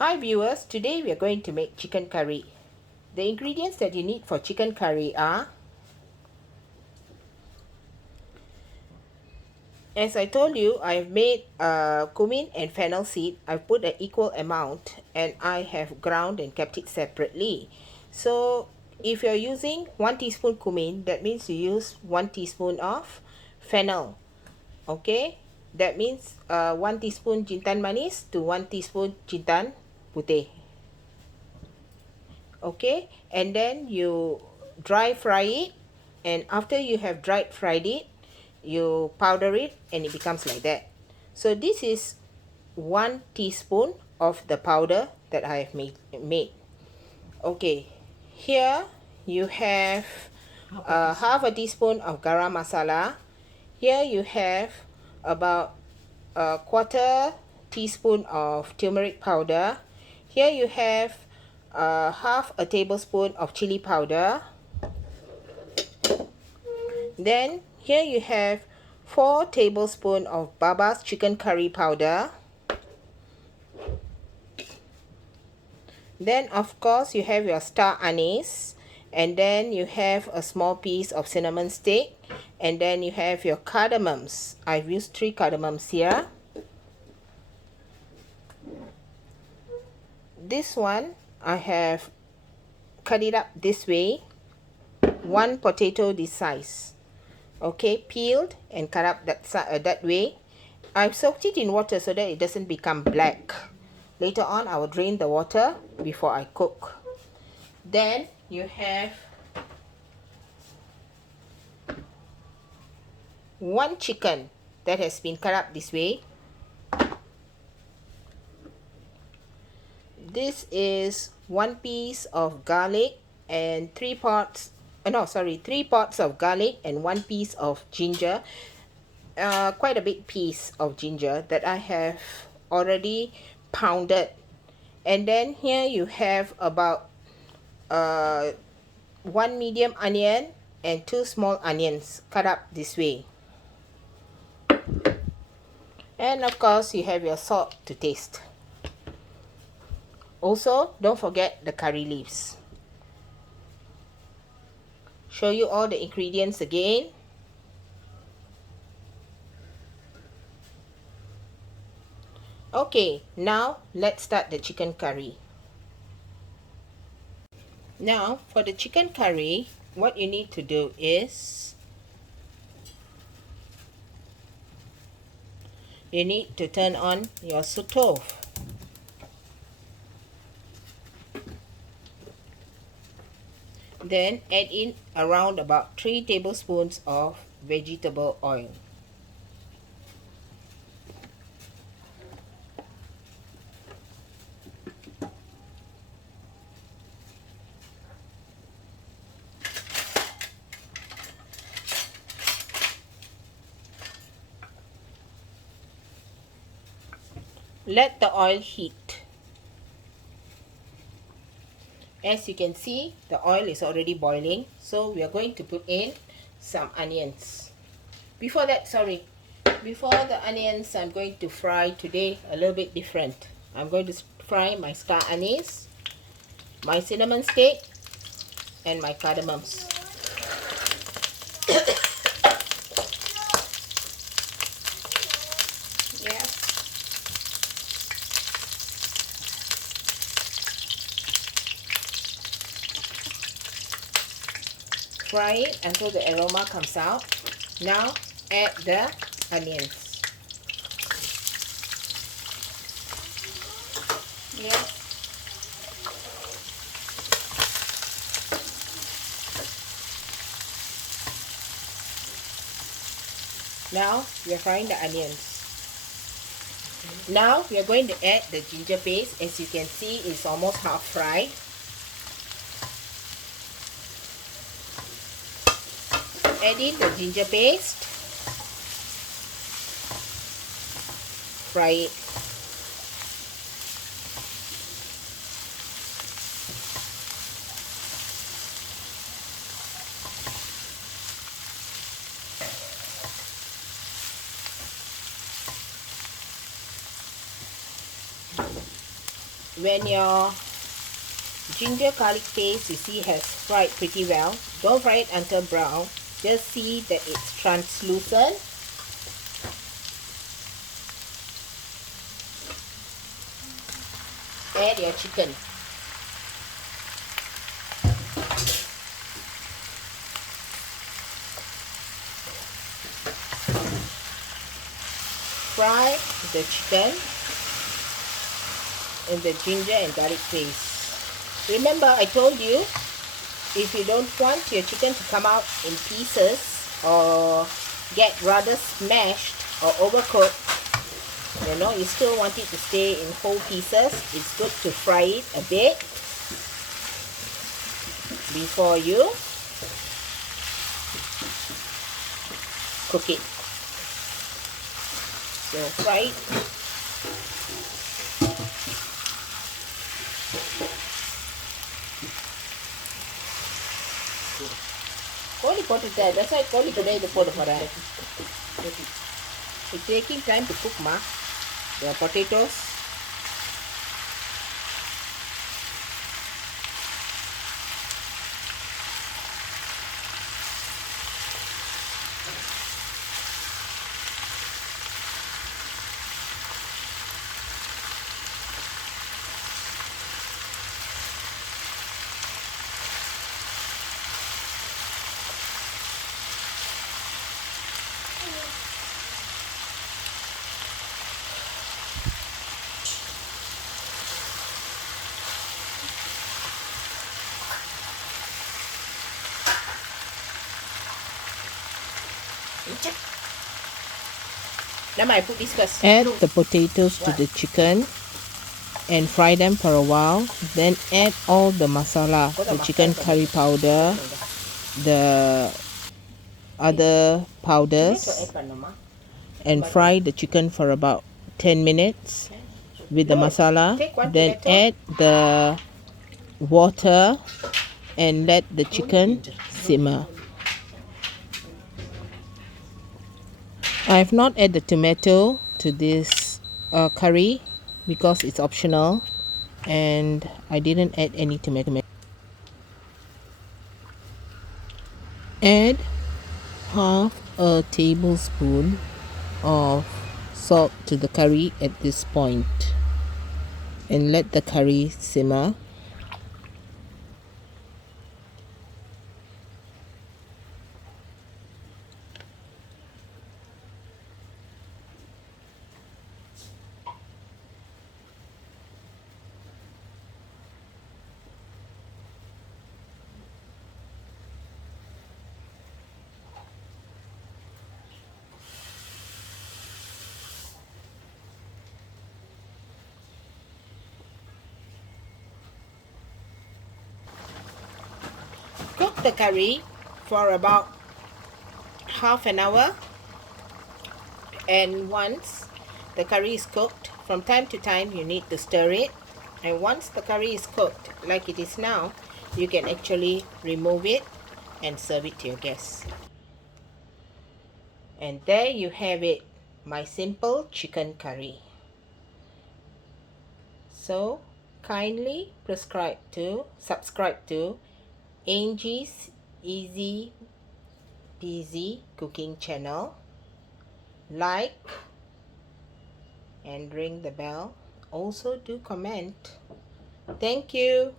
Hi viewers, today we are going to make chicken curry. The ingredients that you need for chicken curry are, as I told you, I've made cumin and fennel seed. I've put an equal amount and I have ground and kept it separately. So if you're using 1 teaspoon cumin, that means you use 1 teaspoon of fennel. Okay, that means 1 teaspoon jintan manis to 1 teaspoon jintan putih. Okay, and then you dry fry it, and after you have fried it, you powder it and it becomes like that. So this is 1 teaspoon of the powder that I have made. Okay, here you have half a teaspoon of garam masala. Here you have about a quarter teaspoon of turmeric powder. Here you have half a tablespoon of chili powder. Then here you have 4 tablespoons of Baba's chicken curry powder. Then of course you have your star anise, and then you have a small piece of cinnamon stick, and then you have your cardamoms. I've used 3 cardamoms here. This one I have cut it up this way, 1 potato this size. Okay, peeled and cut up that way. I've soaked it in water so that it doesn't become black. Later on I will drain the water before I cook. Then you have 1 chicken that has been cut up this way. This is 1 piece of garlic and 3 pods of garlic and 1 piece of ginger. Quite a big piece of ginger that I have already pounded. And then here you have about 1 medium onion and 2 small onions cut up this way. And of course you have your salt to taste. Also, don't forget the curry leaves. Show you all the ingredients again. Okay, now let's start the chicken curry. Now for the chicken curry, what you need to do is you need to turn on your stove. Then add in around about 3 tablespoons of vegetable oil. Let the oil heat. As you can see, the oil is already boiling, so we are going to put in some onions. Before the onions, I'm going to fry today a little bit different. I'm going to fry my star anise, my cinnamon stick, and my cardamoms. Fry it until the aroma comes out. Now add the onions. Now we are frying the onions. Now we are going to add the ginger paste. As you can see, it's almost half fried. Add in the ginger paste. Fry it. when your ginger garlic paste you see has fried pretty well, don't fry it until brown. Just see that it's translucent. Add your chicken. Fry the chicken in the ginger and garlic paste. Remember, I told you, if you don't want your chicken to come out in pieces or get rather smashed or overcooked, you know, you still want it to stay in whole pieces, it's good to fry it a bit before you cook it. So fry it. Only put it there. That's why only today the put for that. It's taking time to cook, ma. The potatoes. Now I put this first. Add the potatoes to the chicken and fry them for a while. Then add all the masala, the chicken curry powder, the other powders, and fry the chicken for about 10 minutes with the masala. Then add the water and let the chicken simmer. I have not added the tomato to this curry because it's optional, and I didn't add any tomato. Add half a tablespoon of salt to the curry at this point and let the curry simmer. Cook the curry for about half an hour, and once the curry is cooked, from time to time you need to stir it, and once the curry is cooked like it is now, you can actually remove it and serve it to your guests. And there you have it, my simple chicken curry. So kindly subscribe to Angie's Easy Peasy Cooking channel. Like and ring the bell. Also do comment. Thank you.